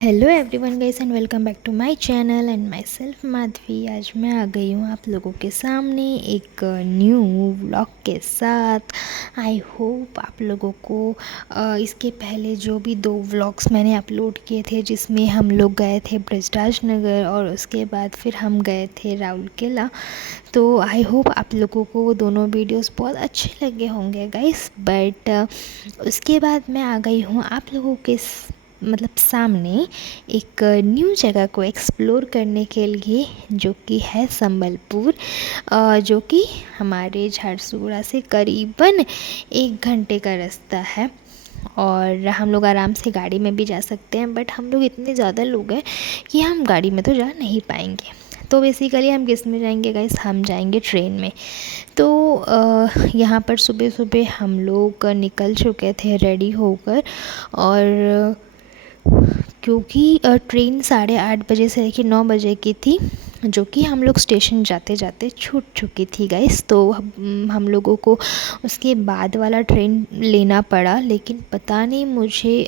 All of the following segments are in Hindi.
Hello everyone guys and welcome back to my channel and myself Madhavi. आज मैं आ गई हूँ आप लोगों के सामने एक न्यू व्लॉग के साथ। आई होप आप लोगों को इसके पहले जो भी 2 व्लॉग्स मैंने अपलोड किए थे जिसमें हम लोग गए थे ब्रजराज नगर और उसके बाद फिर हम गए थे राउरकेला, तो आई होप आप लोगों को वो दोनों वीडियोस बहुत अच्छे लगे होंगे गाइस। बट उसके बाद मैं आ गई हूँ आप लोगों के सामने एक न्यू जगह को एक्सप्लोर करने के लिए, जो कि है संबलपुर, जो कि हमारे झारसुगुड़ा से करीबन 1 घंटे का रास्ता है। और हम लोग आराम से गाड़ी में भी जा सकते हैं, बट हम लोग इतने ज़्यादा लोग हैं कि हम गाड़ी में तो जा नहीं पाएंगे। तो बेसिकली हम किस में जाएंगे गाइस, हम जाएंगे ट्रेन में। तो यहाँ पर सुबह सुबह हम लोग निकल चुके थे रेडी होकर, और क्योंकि ट्रेन 8:30 से लेकर 9 बजे की थी, जो कि हम लोग स्टेशन जाते जाते छूट चुकी थी गाइस। तो हम लोगों को उसके बाद वाला ट्रेन लेना पड़ा, लेकिन पता नहीं मुझे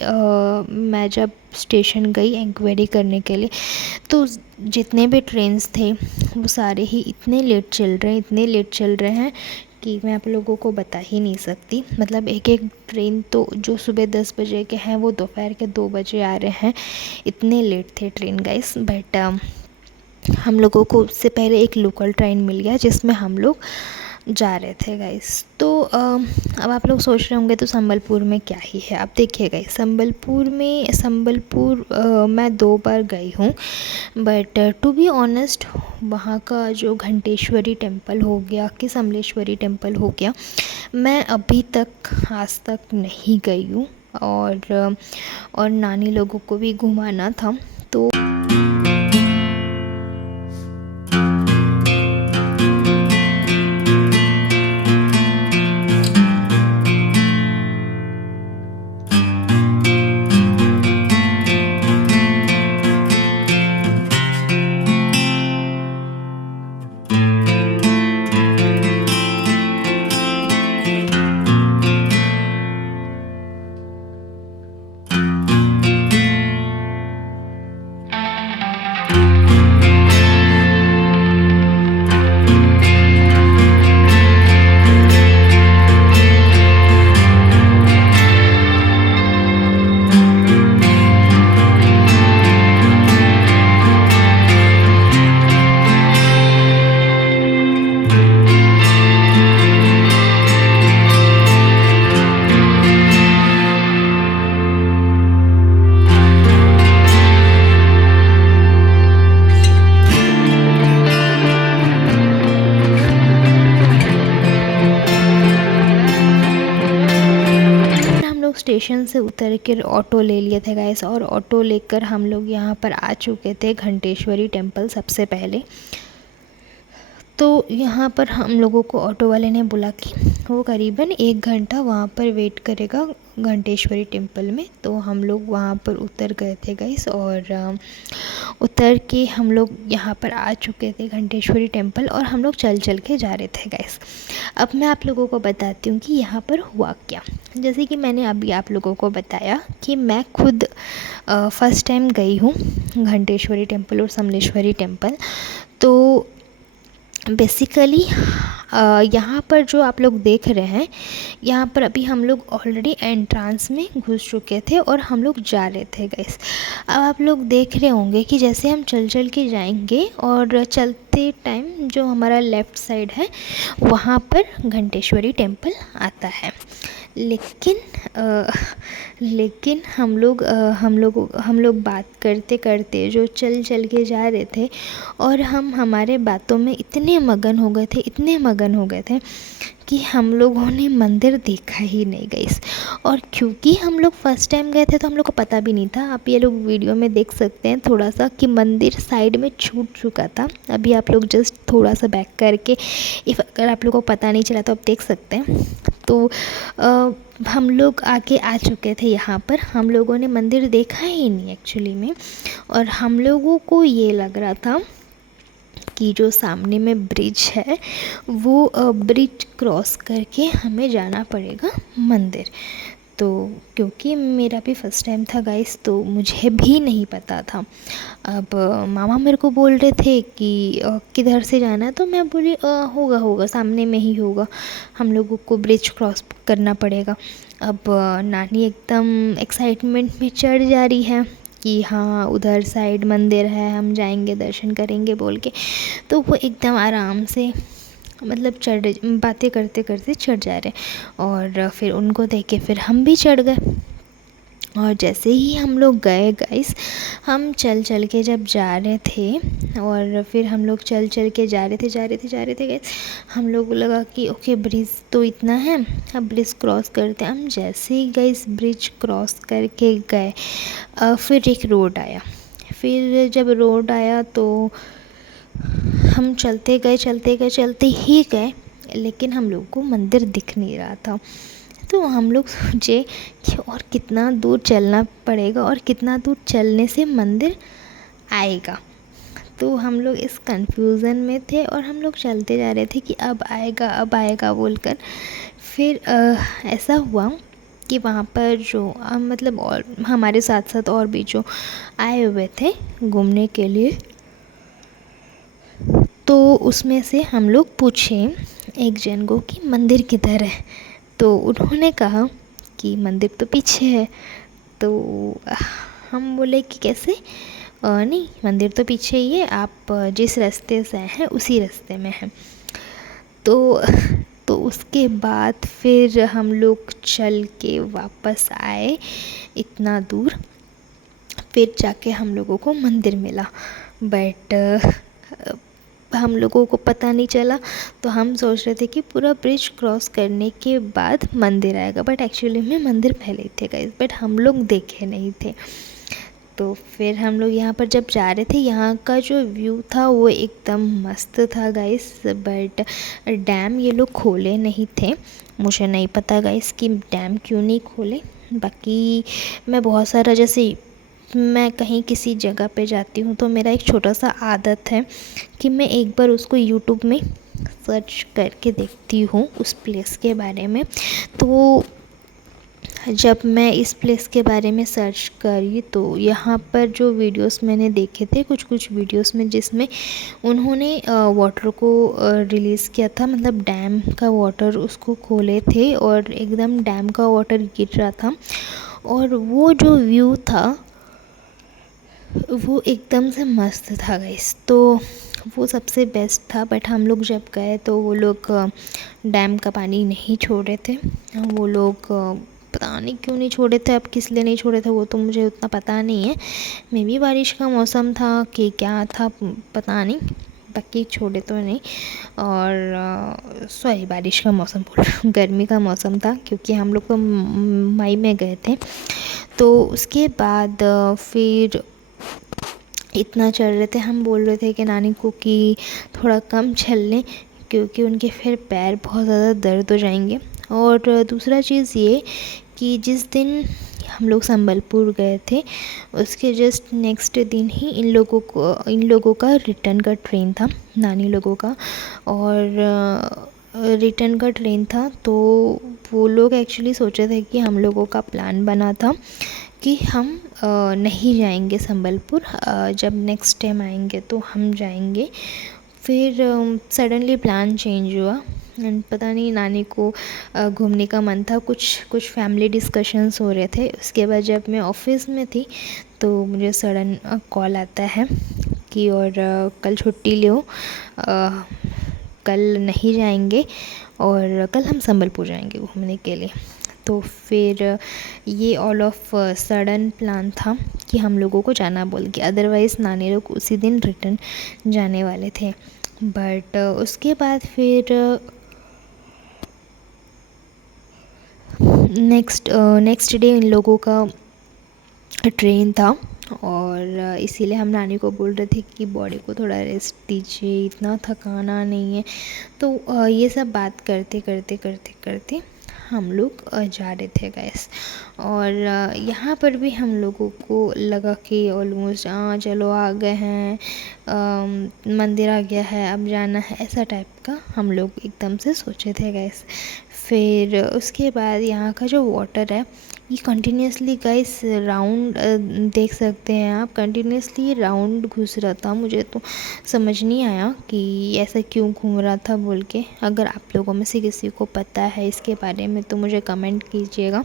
मैं जब स्टेशन गई इंक्वायरी करने के लिए, तो जितने भी ट्रेन्स थे वो सारे ही इतने लेट चल रहे हैं कि मैं आप लोगों को बता ही नहीं सकती। मतलब एक एक ट्रेन तो जो सुबह 10 बजे के हैं वो दोपहर के 2 बजे आ रहे हैं। इतने लेट थे ट्रेन गाइस। बट हम लोगों को उससे पहले एक लोकल ट्रेन मिल गया जिसमें हम लोग जा रहे थे गाइस। तो अब आप लोग सोच रहे होंगे तो संबलपुर में क्या ही है। अब देखिए गाइस, संबलपुर मैं 2 बार गई हूँ, बट टू बी ऑनेस्ट वहाँ का जो घंटेश्वरी टेम्पल हो गया कि समलेश्वरी टेम्पल हो गया, मैं अभी तक आज तक नहीं गई हूँ। और नानी लोगों को भी घुमाना था, तो स्टेशन से उतर कर ऑटो ले लिए थे गाइस, और ऑटो लेकर हम लोग यहाँ पर आ चुके थे घंटेश्वरी टेम्पल सबसे पहले। तो यहाँ पर हम लोगों को ऑटो वाले ने बोला कि वो करीबन 1 घंटा वहाँ पर वेट करेगा घंटेश्वरी टेम्पल में। तो हम लोग वहाँ पर उतर गए थे गाइस, और उतर के हम लोग यहाँ पर आ चुके थे घंटेश्वरी टेम्पल, और हम लोग चल के जा रहे थे गाइस। अब मैं आप लोगों को बताती हूँ कि यहाँ पर हुआ क्या। जैसे कि मैंने अभी आप लोगों को बताया कि मैं खुद फर्स्ट टाइम गई हूँ घंटेश्वरी टेम्पल और समलेश्वरी टेम्पल। तो बेसिकली यहाँ पर जो आप लोग देख रहे हैं, यहाँ पर अभी हम लोग ऑलरेडी एंट्रांस में घुस चुके थे और हम लोग जा रहे थे गाइस। अब आप लोग देख रहे होंगे कि जैसे हम चल के जाएंगे, और चलते टाइम जो हमारा लेफ़्ट साइड है वहाँ पर घंटेश्वरी टेम्पल आता है। लेकिन हम लोग बात करते करते जो चल के जा रहे थे, और हम हमारे बातों में इतने मगन हो गए थे कि हम लोगों ने मंदिर देखा ही नहीं गाइस। और क्योंकि हम लोग फर्स्ट टाइम गए थे तो हम लोग को पता भी नहीं था। आप ये लोग वीडियो में देख सकते हैं थोड़ा सा कि मंदिर साइड में छूट चुका था। अभी आप लोग जस्ट थोड़ा सा बैक करके, अगर आप लोग को पता नहीं चला तो आप देख सकते हैं। तो हम लोग आके आ चुके थे यहाँ पर। हम लोगों ने मंदिर देखा ही नहीं एक्चुअली में, और हम लोगों को ये लग रहा था कि जो सामने में ब्रिज है वो ब्रिज क्रॉस करके हमें जाना पड़ेगा मंदिर। तो क्योंकि मेरा भी फर्स्ट टाइम था गाइस, तो मुझे भी नहीं पता था। अब मामा मेरे को बोल रहे थे कि किधर से जाना है, तो मैं बोली होगा होगा सामने में ही होगा, हम लोगों को ब्रिज क्रॉस करना पड़ेगा। अब नानी एकदम एक्साइटमेंट में चढ़ जा रही है कि हाँ उधर साइड मंदिर है, हम जाएंगे दर्शन करेंगे बोल के। तो वो एकदम आराम से मतलब चढ़ बातें करते करते चढ़ जा रहे, और फिर उनको देख के फिर हम भी चढ़ गए। और जैसे ही हम लोग गए गाइस, हम चल चल के जब जा रहे थे, और फिर हम लोग चल चल के जा रहे थे गाइस, हम लोग को लगा कि ओके ब्रिज तो इतना है, अब ब्रिज क्रॉस करते हैं। हम जैसे ही गाइस ब्रिज क्रॉस करके गए, फिर एक रोड आया। फिर जब रोड आया तो हम चलते ही गए, लेकिन हम लोग को मंदिर दिख नहीं रहा था। तो हम लोग सोचे कि और कितना दूर चलना पड़ेगा और कितना दूर चलने से मंदिर आएगा। तो हम लोग इस कंफ्यूज़न में थे और हम लोग चलते जा रहे थे कि अब आएगा बोलकर। फिर ऐसा हुआ कि वहाँ पर जो मतलब और हमारे साथ साथ और भी जो आए हुए थे घूमने के लिए, तो उसमें से हम लोग पूछे एक जन को कि मंदिर किधर है। तो उन्होंने कहा कि मंदिर तो पीछे है। तो हम बोले कि कैसे, नहीं मंदिर तो पीछे ही है, आप जिस रास्ते से आए हैं उसी रास्ते में है। तो उसके बाद फिर हम लोग चल के वापस आए इतना दूर, फिर जाके हम लोगों को मंदिर मिला। बट हम लोगों को पता नहीं चला। तो हम सोच रहे थे कि पूरा ब्रिज क्रॉस करने के बाद मंदिर आएगा, बट एक्चुअली में मंदिर पहले ही थे गाइस, बट हम लोग देखे नहीं थे। तो फिर हम लोग यहाँ पर जब जा रहे थे, यहाँ का जो व्यू था वो एकदम मस्त था गाइस, बट डैम ये लोग खोले नहीं थे। मुझे नहीं पता गाइस कि डैम क्यों नहीं खोले। बाकी मैं बहुत सारा, जैसे मैं कहीं किसी जगह पे जाती हूँ तो मेरा एक छोटा सा आदत है कि मैं एक बार उसको यूट्यूब में सर्च करके देखती हूँ उस प्लेस के बारे में। तो जब मैं इस प्लेस के बारे में सर्च करी तो यहाँ पर जो वीडियोस मैंने देखे थे, कुछ कुछ वीडियोस में जिसमें उन्होंने वाटर को रिलीज़ किया था, मतलब डैम का वाटर उसको खोले थे और एकदम डैम का वाटर गिर रहा था, और वो जो व्यू था वो एकदम से मस्त था गाइस। तो वो सबसे बेस्ट था। बट हम लोग जब गए तो वो लोग डैम का पानी नहीं छोड़ रहे थे। वो लोग पता नहीं क्यों नहीं छोड़े थे, अब किस लिए नहीं छोड़े थे वो तो मुझे उतना पता नहीं है। मे बी बारिश का मौसम था कि क्या था पता नहीं, बाकी छोड़े तो नहीं। और सॉरी, बारिश का मौसम बोल रही हूँ, गर्मी का मौसम था क्योंकि हम लोग तो मई में गए थे। तो उसके बाद फिर इतना चल रहे थे, हम बोल रहे थे कि नानी को कि थोड़ा कम चल लें क्योंकि उनके फिर पैर बहुत ज़्यादा दर्द हो जाएंगे। और दूसरा चीज़ ये कि जिस दिन हम लोग संबलपुर गए थे उसके जस्ट नेक्स्ट दिन ही इन लोगों का रिटर्न का ट्रेन था, नानी लोगों का। और रिटर्न का ट्रेन था, तो वो लोग एक्चुअली सोचे थे कि हम लोगों का प्लान बना था कि हम नहीं जाएंगे संबलपुर, जब नेक्स्ट टाइम आएंगे तो हम जाएंगे। फिर सडनली प्लान चेंज हुआ एंड पता नहीं नानी को घूमने का मन था, कुछ फैमिली डिस्कशंस हो रहे थे। उसके बाद जब मैं ऑफिस में थी तो मुझे सडन कॉल आता है कि और कल छुट्टी लो, कल नहीं जाएंगे और कल हम संबलपुर जाएंगे घूमने के लिए। तो फिर ये ऑल ऑफ सडन प्लान था कि हम लोगों को जाना बोल के, अदरवाइज़ नानी लोग उसी दिन रिटर्न जाने वाले थे। बट उसके बाद फिर नेक्स्ट डे इन लोगों का ट्रेन था, और इसीलिए हम नानी को बोल रहे थे कि बॉडी को थोड़ा रेस्ट दीजिए, इतना थकाना नहीं है। तो ये सब बात करते करते करते करते हम लोग जा रहे थे गैस। और यहाँ पर भी हम लोगों को लगा कि ऑलमोस्ट चलो आ गए हैं, मंदिर आ गया है अब जाना है, ऐसा टाइप का हम लोग एकदम से सोचे थे गैस। फिर उसके बाद यहाँ का जो वाटर है ये कंटिन्यूसली गाइस राउंड देख सकते हैं आप, कंटिन्यूसली राउंड घुस रहा था। मुझे तो समझ नहीं आया कि ऐसा क्यों घूम रहा था बोल के। अगर आप लोगों में से किसी को पता है इसके बारे में तो मुझे कमेंट कीजिएगा,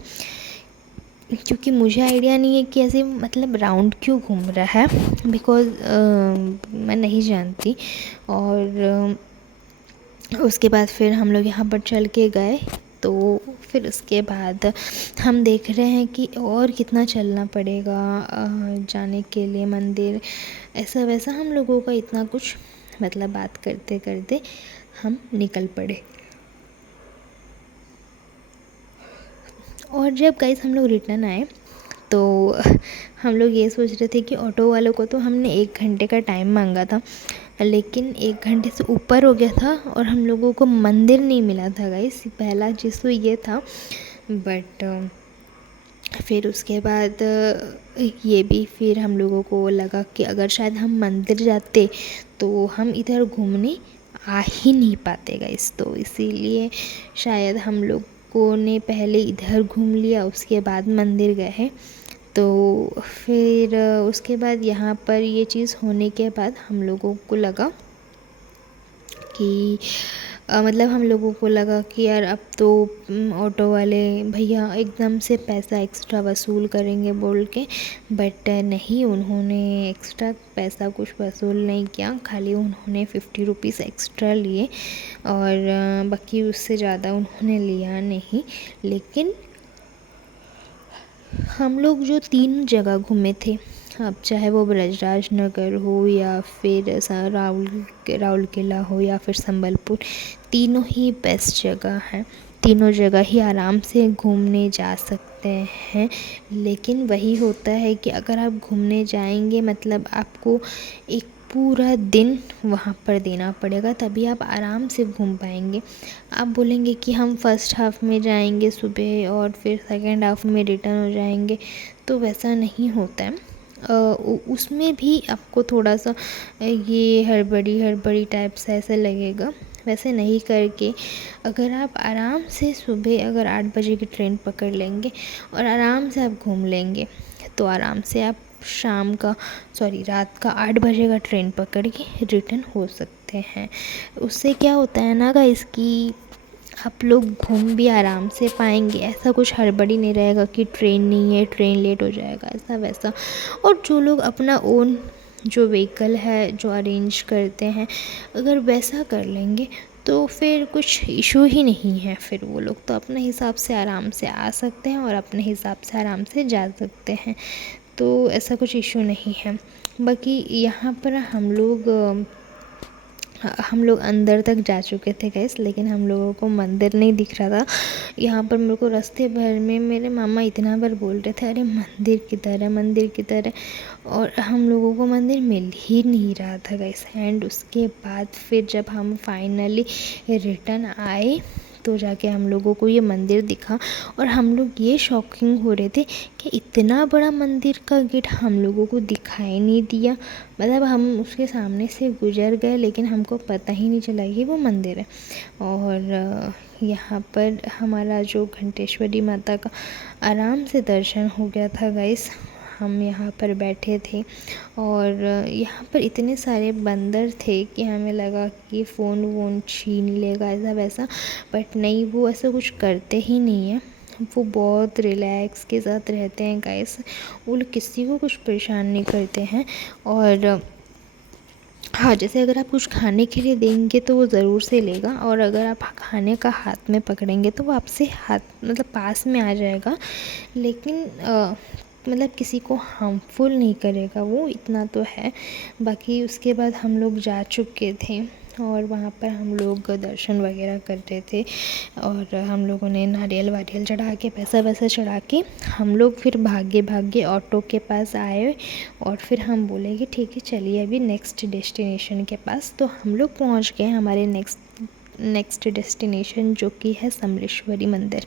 क्योंकि मुझे आइडिया नहीं है कि ऐसे मतलब राउंड क्यों घूम रहा है, बिकॉज़ मैं नहीं जानती। और उसके बाद फिर हम लोग यहाँ पर चल के गए, तो फिर उसके बाद हम देख रहे हैं कि और कितना चलना पड़ेगा जाने के लिए मंदिर। ऐसा वैसा हम लोगों का इतना कुछ मतलब बात करते करते हम निकल पड़े। और जब गाइस हम लोग रिटर्न आए तो हम लोग ये सोच रहे थे कि ऑटो वालों को तो हमने 1 घंटे का टाइम मांगा था, लेकिन 1 घंटे से ऊपर हो गया था और हम लोगों को मंदिर नहीं मिला था गाइस। पहला चीज़ तो ये था। बट फिर उसके बाद ये भी फिर हम लोगों को लगा कि अगर शायद हम मंदिर जाते तो हम इधर घूमने आ ही नहीं पाते गाइस। तो इसीलिए शायद हम लोगों ने पहले इधर घूम लिया, उसके बाद मंदिर गए। तो फिर उसके बाद यहाँ पर ये चीज़ होने के बाद हम लोगों को लगा कि मतलब हम लोगों को लगा कि यार अब तो ऑटो वाले भैया एकदम से पैसा एक्स्ट्रा वसूल करेंगे बोल के। बट नहीं, उन्होंने एक्स्ट्रा पैसा कुछ वसूल नहीं किया, खाली उन्होंने 50 रुपीज़ एक्स्ट्रा लिए और बाकी उससे ज़्यादा उन्होंने लिया नहीं। लेकिन हम लोग जो 3 जगह घूमे थे, अब चाहे वो ब्रजराज नगर हो या फिर राउल किला हो या फिर संबलपुर, तीनों ही बेस्ट जगह हैं। तीनों जगह ही आराम से घूमने जा सकते हैं। लेकिन वही होता है कि अगर आप घूमने जाएंगे मतलब आपको एक पूरा दिन वहाँ पर देना पड़ेगा, तभी आप आराम से घूम पाएंगे। आप बोलेंगे कि हम फ़र्स्ट हाफ़ में जाएंगे सुबह और फिर सेकंड हाफ़ में रिटर्न हो जाएंगे, तो वैसा नहीं होता है। उसमें भी आपको थोड़ा सा ये हड़बड़ी टाइप से ऐसा लगेगा। वैसे नहीं करके अगर आप आराम से सुबह अगर 8 बजे की ट्रेन पकड़ लेंगे और आराम से आप घूम लेंगे, तो आराम से आप रात का 8 बजे का ट्रेन पकड़ के रिटर्न हो सकते हैं। उससे क्या होता है ना गाइस कि आप लोग घूम भी आराम से पाएंगे, ऐसा कुछ हड़बड़ी नहीं रहेगा कि ट्रेन नहीं है, ट्रेन लेट हो जाएगा, ऐसा वैसा। और जो लोग अपना ओन जो व्हीकल है जो अरेंज करते हैं, अगर वैसा कर लेंगे तो फिर कुछ इशू ही नहीं है। फिर वो लोग तो अपने हिसाब से आराम से आ सकते हैं और अपने हिसाब से आराम से जा सकते हैं, तो ऐसा कुछ इशू नहीं है। बाकी यहाँ पर हम लोग अंदर तक जा चुके थे गैस, लेकिन हम लोगों को मंदिर नहीं दिख रहा था। यहाँ पर मेरे को रास्ते भर में मेरे मामा इतना बार बोल रहे थे, अरे मंदिर किधर है, मंदिर किधर है, और हम लोगों को मंदिर मिल ही नहीं रहा था गैस। एंड उसके बाद फिर जब हम फाइनली रिटर्न आए तो जाके हम लोगों को ये मंदिर दिखा और हम लोग ये शॉकिंग हो रहे थे कि इतना बड़ा मंदिर का गेट हम लोगों को दिखाई नहीं दिया। मतलब हम उसके सामने से गुजर गए लेकिन हमको पता ही नहीं चला कि वो मंदिर है। और यहाँ पर हमारा जो घंटेश्वरी माता का आराम से दर्शन हो गया था गाइस। हम यहाँ पर बैठे थे और यहाँ पर इतने सारे बंदर थे कि हमें लगा कि फ़ोन वोन छीन लेगा ऐसा वैसा, बट नहीं, वो ऐसा कुछ करते ही नहीं है। वो बहुत रिलैक्स के साथ रहते हैं गाइस, वो लोग किसी को कुछ परेशान नहीं करते हैं। और हाँ, जैसे अगर आप कुछ खाने के लिए देंगे तो वो ज़रूर से लेगा, और अगर आप खाने का हाथ में पकड़ेंगे तो वो आपसे हाथ मतलब पास में आ जाएगा, लेकिन मतलब किसी को हार्मफुल नहीं करेगा वो, इतना तो है। बाकी उसके बाद हम लोग जा चुके थे और वहाँ पर हम लोग दर्शन वगैरह कर रहे थे और हम लोगों ने नारियल वारियल चढ़ा के पैसा वैसा चढ़ा के हम लोग फिर भागे ऑटो के पास आए और फिर हम बोले कि ठीक है चलिए अभी नेक्स्ट डेस्टिनेशन के पास। तो हम लोग पहुँच गए हमारे नेक्स्ट डेस्टिनेशन, जो कि है समलेश्वरी मंदिर।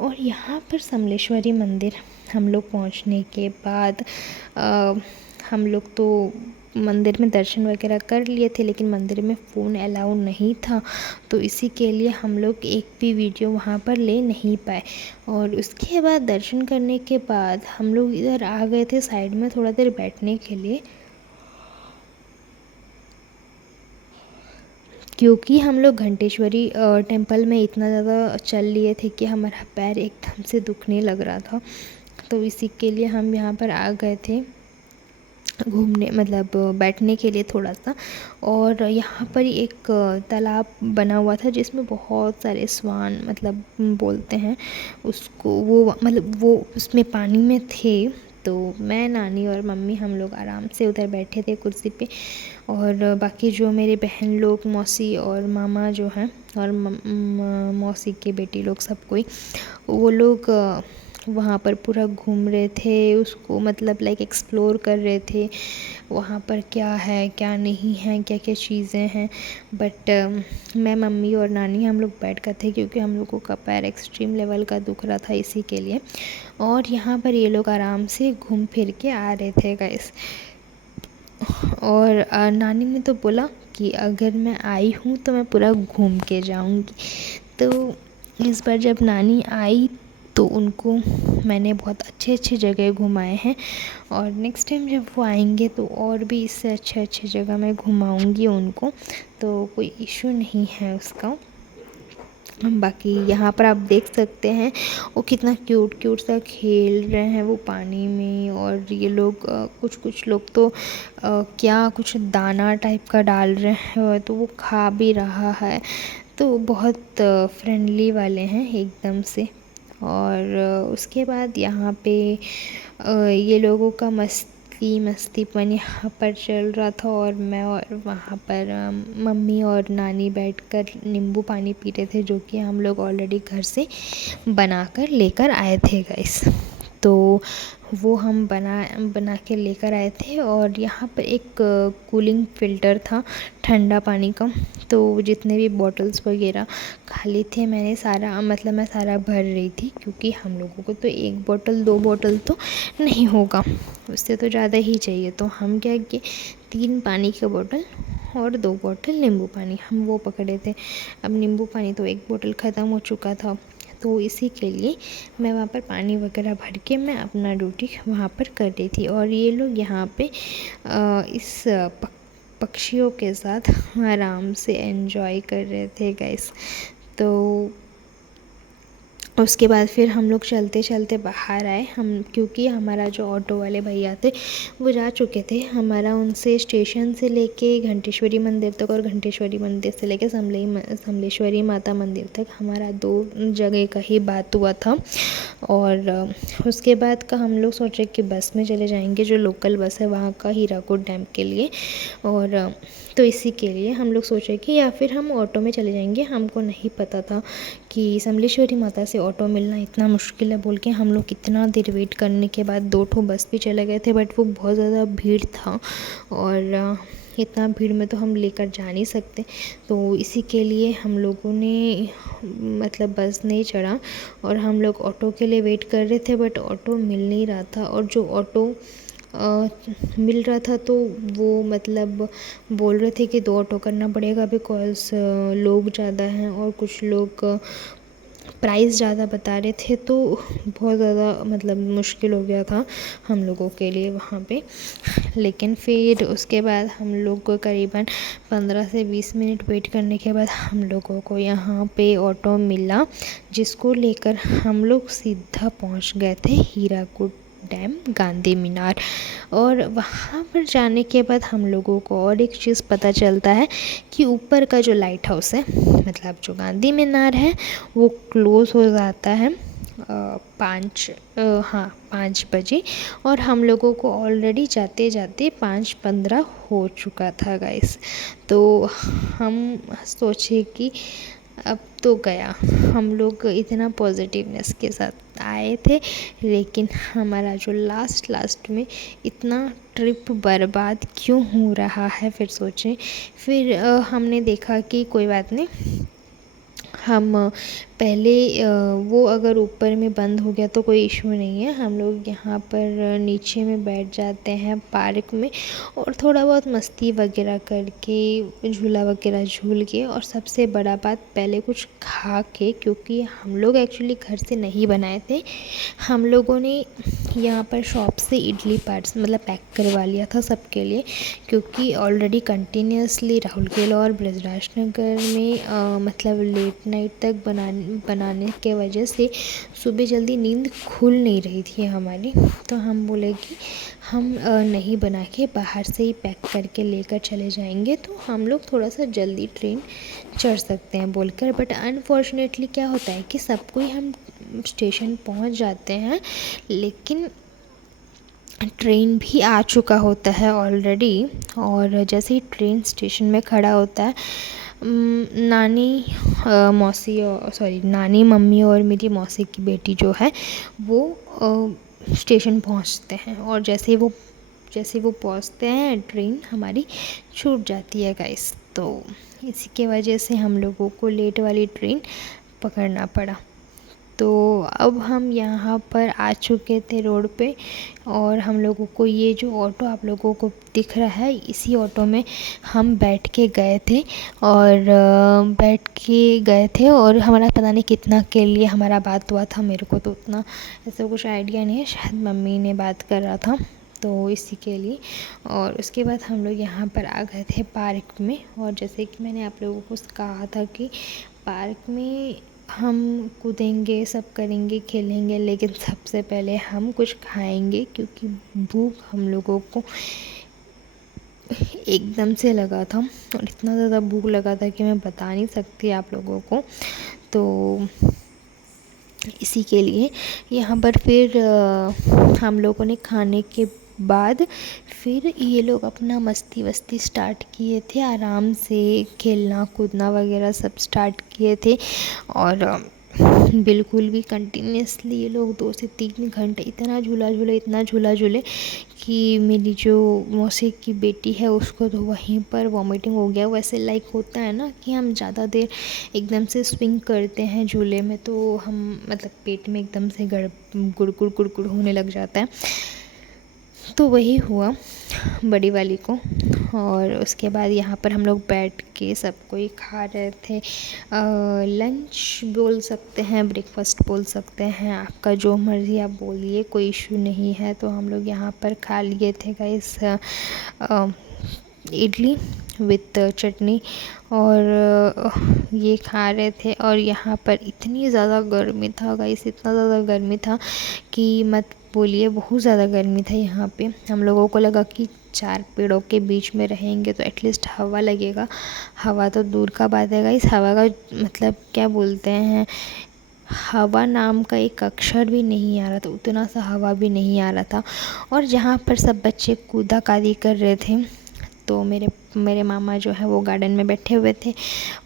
और यहाँ पर समलेश्वरी मंदिर हम लोग पहुँचने के बाद हम लोग तो मंदिर में दर्शन वगैरह कर लिए थे, लेकिन मंदिर में फ़ोन अलाउ नहीं था, तो इसी के लिए हम लोग एक भी वीडियो वहाँ पर ले नहीं पाए। और उसके बाद दर्शन करने के बाद हम लोग इधर आ गए थे साइड में थोड़ा देर बैठने के लिए, क्योंकि हम लोग घंटेश्वरी टेम्पल में इतना ज़्यादा चल लिए थे कि हमारा पैर एकदम से दुखने लग रहा था। तो इसी के लिए हम यहाँ पर आ गए थे घूमने, मतलब बैठने के लिए थोड़ा सा। और यहाँ पर एक तालाब बना हुआ था जिसमें बहुत सारे स्वान, मतलब बोलते हैं उसको, वो मतलब वो उसमें पानी में थे। तो मैं, नानी और मम्मी हम लोग आराम से उधर बैठे थे कुर्सी पे, और बाकी जो मेरे बहन लोग, मौसी और मामा जो हैं, और मौसी के बेटी लोग, सब कोई, वो लोग वहाँ पर पूरा घूम रहे थे, उसको मतलब लाइक एक्सप्लोर कर रहे थे, वहाँ पर क्या है क्या नहीं है, क्या क्या चीज़ें हैं। बट मैं, मम्मी और नानी हम लोग बैठ गए थे क्योंकि हम लोगों का पैर एक्सट्रीम लेवल का दुख रहा था, इसी के लिए। और यहाँ पर ये लोग आराम से घूम फिर के आ रहे थे गाइस। और नानी ने तो बोला कि अगर मैं आई हूँ तो मैं पूरा घूम के जाऊँगी। तो इस बार जब नानी आई तो उनको मैंने बहुत अच्छे अच्छे जगह घुमाए हैं, और नेक्स्ट टाइम जब वो आएंगे तो और भी इससे अच्छे अच्छे जगह मैं घुमाऊँगी उनको, तो कोई इशू नहीं है उसका। बाकी यहाँ पर आप देख सकते हैं वो कितना क्यूट क्यूट सा खेल रहे हैं वो पानी में। और ये लोग कुछ लोग तो क्या कुछ दाना टाइप का डाल रहे हैं, तो वो खा भी रहा है। तो बहुत फ्रेंडली वाले हैं एकदम से। और उसके बाद यहाँ पे ये लोगों का मस्तीपन यहाँ पर चल रहा था, और मैं और वहाँ पर मम्मी और नानी बैठकर नींबू पानी पी रहे थे, जो कि हम लोग ऑलरेडी घर से बनाकर लेकर आए थे गाइस। तो वो हम बना के लेकर आए थे। और यहाँ पर एक कूलिंग फ़िल्टर था ठंडा पानी का, तो जितने भी बॉटल्स वगैरह खाली थे मैं सारा भर रही थी, क्योंकि हम लोगों को तो 1 बोतल 2 बोतल तो नहीं होगा, उससे तो ज़्यादा ही चाहिए। तो हम क्या किए, 3 पानी के बोतल और 2 बोतल नींबू पानी हम वो पकड़े थे। अब नींबू पानी तो 1 बोतल ख़त्म हो चुका था, तो इसी के लिए मैं वहाँ पर पानी वगैरह भर के मैं अपना ड्यूटी वहाँ पर कर रही थी। और ये लोग यहाँ पे इस पक्षियों के साथ आराम से एंजॉय कर रहे थे गाइस। तो उसके बाद फिर हम लोग चलते चलते बाहर आए, क्योंकि हमारा जो ऑटो वाले भैया थे वो जा चुके थे। हमारा उनसे स्टेशन से लेके घंटेश्वरी मंदिर तक, और घंटेश्वरी मंदिर से लेके समलेश्वरी माता मंदिर तक हमारा 2 जगह का ही बात हुआ था। और उसके बाद का हम लोग सोचे कि बस में चले जाएंगे, जो लोकल बस है वहाँ का, हीराकुद डैम के लिए। और तो इसी के लिए हम लोग सोचे कि या फिर हम ऑटो में चले जाएंगे। हमको नहीं पता था कि समलेश्वरी माता से ऑटो मिलना इतना मुश्किल है बोल के। हम लोग कितना देर वेट करने के बाद 2 ठो बस भी चले गए थे, बट वो बहुत ज़्यादा भीड़ था, और इतना भीड़ में तो हम लेकर जा नहीं सकते। तो इसी के लिए हम लोगों ने मतलब बस नहीं चढ़ा, और हम लोग ऑटो के लिए वेट कर रहे थे, बट ऑटो मिल नहीं रहा था। और जो ऑटो मिल रहा था तो वो मतलब बोल रहे थे कि 2 ऑटो करना पड़ेगा, बिकॉज़ लोग ज़्यादा हैं, और कुछ लोग प्राइस ज़्यादा बता रहे थे। तो बहुत ज़्यादा मतलब मुश्किल हो गया था हम लोगों के लिए वहाँ पे। लेकिन फिर उसके बाद हम लोग को करीबन 15 से 20 मिनट वेट करने के बाद हम लोगों को यहाँ पे ऑटो मिला, जिसको लेकर हम लोग सीधा पहुँच गए थे हीराकुद डैम, गांधी मीनार। और वहाँ पर जाने के बाद हम लोगों को और एक चीज़ पता चलता है कि ऊपर का जो लाइट हाउस है, मतलब जो गांधी मीनार है, वो क्लोज़ हो जाता है 5 बजे। और हम लोगों को ऑलरेडी जाते जाते 5:15 हो चुका था गाइस। तो हम सोचे कि अब तो गया। हम लोग इतना पॉजिटिवनेस के साथ आए थे, लेकिन हमारा जो लास्ट में इतना ट्रिप बर्बाद क्यों हो रहा है, फिर सोचें। फिर हमने देखा कि कोई बात नहीं, हम पहले वो अगर ऊपर में बंद हो गया तो कोई इशू नहीं है, हम लोग यहाँ पर नीचे में बैठ जाते हैं पार्क में और थोड़ा बहुत मस्ती वगैरह करके झूला वगैरह झूल के, और सबसे बड़ा बात पहले कुछ खा के, क्योंकि हम लोग एक्चुअली घर से नहीं बनाए थे, हम लोगों ने यहाँ पर शॉप से इडली पार्ट्स मतलब पैक करवा लिया था सबके लिए, क्योंकि ऑलरेडी कंटिन्यूसली राहुल केला और ब्रजराज नगर में मतलब लेट नाइट तक बनाने के वजह से सुबह जल्दी नींद खुल नहीं रही थी हमारी। तो हम बोले कि हम नहीं बना के बाहर से ही पैक करके लेकर चले जाएंगे, तो हम लोग थोड़ा सा जल्दी ट्रेन चढ़ सकते हैं बोलकर। बट अनफॉर्चुनेटली क्या होता है कि सबको ही हम स्टेशन पहुंच जाते हैं, लेकिन ट्रेन भी आ चुका होता है ऑलरेडी। और जैसे ही ट्रेन स्टेशन में खड़ा होता है, नानी मौसी सॉरी नानी मम्मी और मेरी मौसी की बेटी जो है वो स्टेशन पहुंचते हैं, और जैसे वो पहुंचते हैं ट्रेन हमारी छूट जाती है गाइस। तो इसी के वजह से हम लोगों को लेट वाली ट्रेन पकड़ना पड़ा। तो अब हम यहाँ पर आ चुके थे रोड पे, और हम लोगों को ये जो ऑटो आप लोगों को दिख रहा है, इसी ऑटो में हम बैठ के गए थे। और हमारा पता नहीं कितना के लिए हमारा बात हुआ था, मेरे को तो उतना ऐसा कुछ आइडिया नहीं है, शायद मम्मी ने बात कर रहा था तो इसी के लिए। और उसके बाद हम लोग यहाँ पर आ गए थे पार्क में, और जैसे कि मैंने आप लोगों को कहा था कि पार्क में हम कूदेंगे, सब करेंगे, खेलेंगे, लेकिन सबसे पहले हम कुछ खाएंगे, क्योंकि भूख हम लोगों को एकदम से लगा था, और इतना ज़्यादा भूख लगा था कि मैं बता नहीं सकती आप लोगों को। तो इसी के लिए यहाँ पर फिर हम लोगों ने खाने के बाद फिर ये लोग अपना मस्ती वस्ती स्टार्ट किए थे, आराम से खेलना कूदना वगैरह सब स्टार्ट किए थे। और बिल्कुल भी कंटिन्यूसली ये लोग 2 से 3 घंटे इतना झूला झूले कि मेरी जो मौसी की बेटी है उसको तो वहीं पर वॉमिटिंग हो गया। वैसे लाइक होता है ना कि हम ज़्यादा देर एकदम से स्विंग करते हैं झूले में, तो हम मतलब पेट में एकदम से गुड़गुड़ होने लग जाता है, तो वही हुआ बड़ी वाली को। और उसके बाद यहाँ पर हम लोग बैठ के सब कोई खा रहे थे, लंच बोल सकते हैं, ब्रेकफास्ट बोल सकते हैं, आपका जो मर्ज़ी आप बोलिए, कोई इशू नहीं है। तो हम लोग यहाँ पर खा लिए थे गाइस इडली विथ चटनी, और ये खा रहे थे। और यहाँ पर इतनी ज़्यादा गर्मी था गाइस, इतना ज़्यादा गर्मी था कि मत बोलिए, बहुत ज़्यादा गर्मी था यहाँ पे। हम लोगों को लगा कि 4 पेड़ों के बीच में रहेंगे तो एटलीस्ट हवा लगेगा, हवा तो दूर का बात है गाइस, हवा का मतलब क्या बोलते हैं, हवा नाम का एक अक्षर भी नहीं आ रहा था, उतना सा हवा भी नहीं आ रहा था। और जहाँ पर सब बच्चे कूदा कादी कर रहे थे, तो मेरे मामा जो है वो गार्डन में बैठे हुए थे,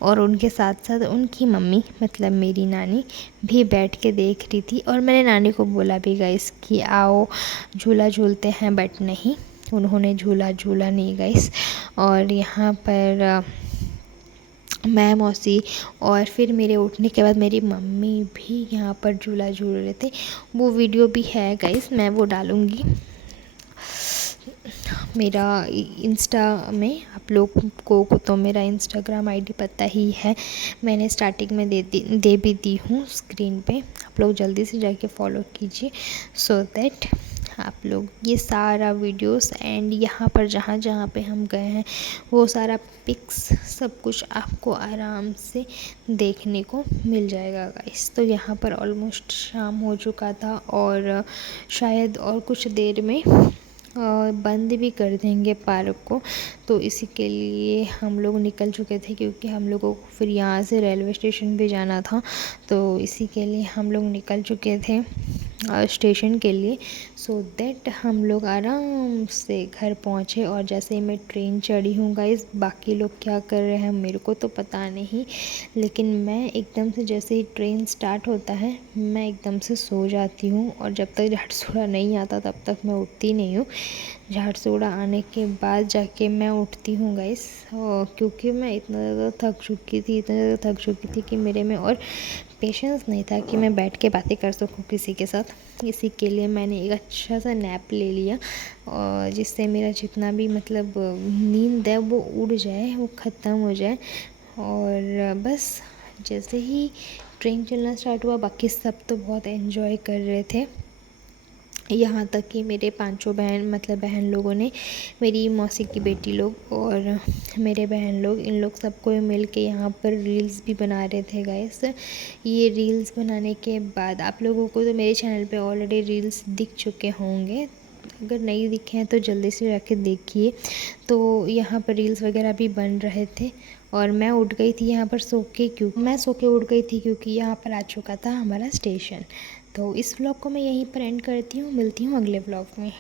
और उनके साथ साथ उनकी मम्मी मतलब मेरी नानी भी बैठ के देख रही थी। और मैंने नानी को बोला भी गाइस कि आओ झूला झूलते हैं, बट नहीं, उन्होंने झूला नहीं गाइस। और यहाँ पर मैं मौसी और फिर मेरे उठने के बाद मेरी मम्मी भी यहाँ पर झूला झूल रहे थे, वो वीडियो भी है गाइस, मैं वो डालूँगी मेरा इंस्टा में। आप लोगों को तो मेरा इंस्टाग्राम आईडी पता ही है, मैंने स्टार्टिंग में दे भी दी हूँ स्क्रीन पे, आप लोग जल्दी से जाके फॉलो कीजिए, सो दैट आप लोग ये सारा वीडियोस एंड यहाँ पर जहाँ जहाँ पे हम गए हैं वो सारा पिक्स सब कुछ आपको आराम से देखने को मिल जाएगा गाइस। तो यहाँ पर ऑलमोस्ट शाम हो चुका था, और शायद और कुछ देर में बंद भी कर देंगे पार्क को, तो इसी के लिए हम लोग निकल चुके थे, क्योंकि हम लोगों को फिर यहाँ से रेलवे स्टेशन भी जाना था, तो इसी के लिए हम लोग निकल चुके थे। स्टेशन के लिए, सो दैट हम लोग आराम से घर पहुँचे। और जैसे ही मैं ट्रेन चढ़ी हूँ गाइस, बाकी लोग क्या कर रहे हैं मेरे को तो पता नहीं, लेकिन मैं एकदम से जैसे ही ट्रेन स्टार्ट होता है मैं एकदम से सो जाती हूँ। और जब तक झारसुगड़ा नहीं आता तब तक मैं उठती नहीं हूँ। झारसुगड़ा आने के बाद जाके मैं उठती हूँ गाइस, क्योंकि मैं इतना ज़्यादा थक चुकी थी कि मेरे में और पेशेंस नहीं था कि मैं बैठ के बातें कर सकूँ किसी के साथ। इसी के लिए मैंने एक अच्छा सा नैप ले लिया, और जिससे मेरा जितना भी मतलब नींद है वो उड़ जाए, वो ख़त्म हो जाए। और बस जैसे ही ट्रेन चलना स्टार्ट हुआ, बाकी सब तो बहुत एंजॉय कर रहे थे। यहाँ तक कि मेरे पांचों बहन लोगों ने, मेरी मौसी की बेटी लोग और मेरे बहन लोग, इन लोग सबको मिल के यहाँ पर रील्स भी बना रहे थे गाइस। ये रील्स बनाने के बाद आप लोगों को तो मेरे चैनल पे ऑलरेडी रील्स दिख चुके होंगे, अगर नहीं दिखे हैं तो जल्दी से जाके देखिए। तो यहाँ पर रील्स वगैरह भी बन रहे थे, और मैं उठ गई थी यहाँ पर सो के, उठ गई थी क्योंकि यहाँ पर आ चुका था हमारा स्टेशन। तो इस व्लॉग को मैं यहीं पर एंड करती हूँ, मिलती हूँ अगले व्लॉग में।